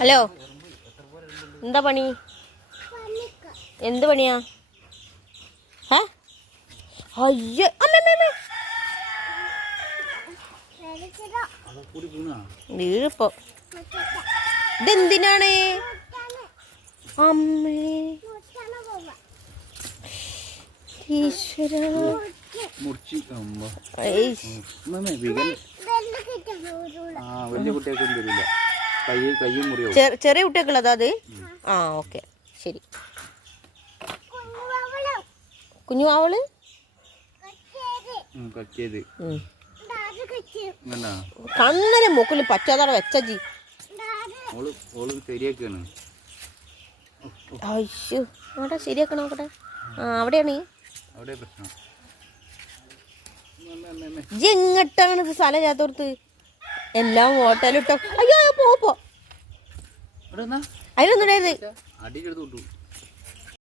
Hello, എന്താ പണി? എന്ത് പണിയാ? അയ്യ വീഴിപ്പോ. ഇതെന്തിനാണ് അമ്മേ? ഈശ്വര, ചെറിയ കുട്ടിയൊക്കെയുള്ളതാ അത്? ആ ഓക്കെ, ശരി. കുഞ്ഞു അവള് കണ്ണനെ മൂക്കില് പച്ചാതറ വെച്ചി. അയ്യോ, അവിടെ ശരിയാക്കണം നോക്കട്ടെ. ആ അവിടെയാണ് എങ്ങട്ടാണ് ഇത് സ്ഥലം ഇല്ലാത്തോർത്ത് എല്ലാം ഹോട്ടലിട്ടോ. അയ്യോ പോ അതിലൊന്നും